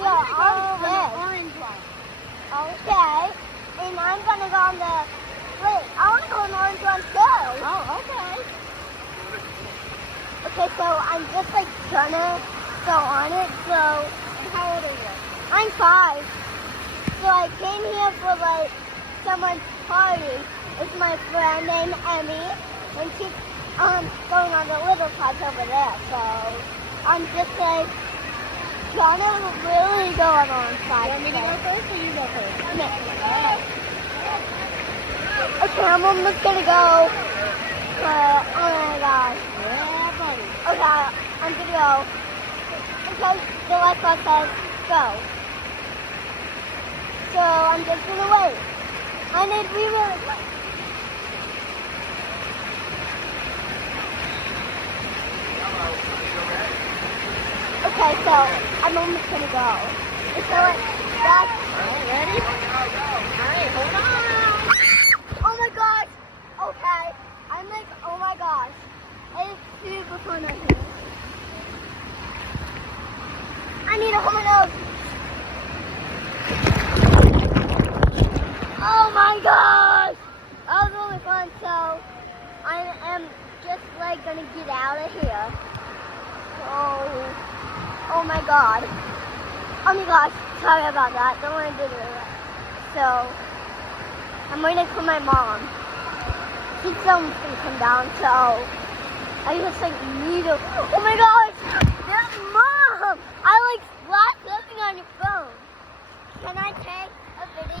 Yeah, on the okay. orange one. Okay. And I'm gonna go on the. Wait, I want to go on the orange one too. Oh, okay. Okay, so I'm just like trying to go on it. So And how old are you? I'm 5. So I came here for like someone's party. It's my friend named Emmy, and she's going on the little parts over there. So I'm just like trying to really go on the orange side. You want me to go first or you go first? Okay, I'm almost gonna go. Oh my gosh. Yeah, buddy. Okay, I'm gonna go. Okay, the lifeguard says go. So I'm just gonna wait. I need to be really quick. Okay, so I'm almost gonna go. And so that's. Alright, ready? Alright, hold on. Oh my gosh. Okay, I'm like, oh my gosh. It's super fun right here. I need to hold my nose. Oh my gosh! That was really fun. So I am just like gonna get out of here. Oh my god. Oh my gosh, sorry about that. Don't want to do that. So I'm waiting for my mom. She's gonna come down, so I just like need to. Oh my gosh! There's mom! I like splashed something on your phone. Can I take a video?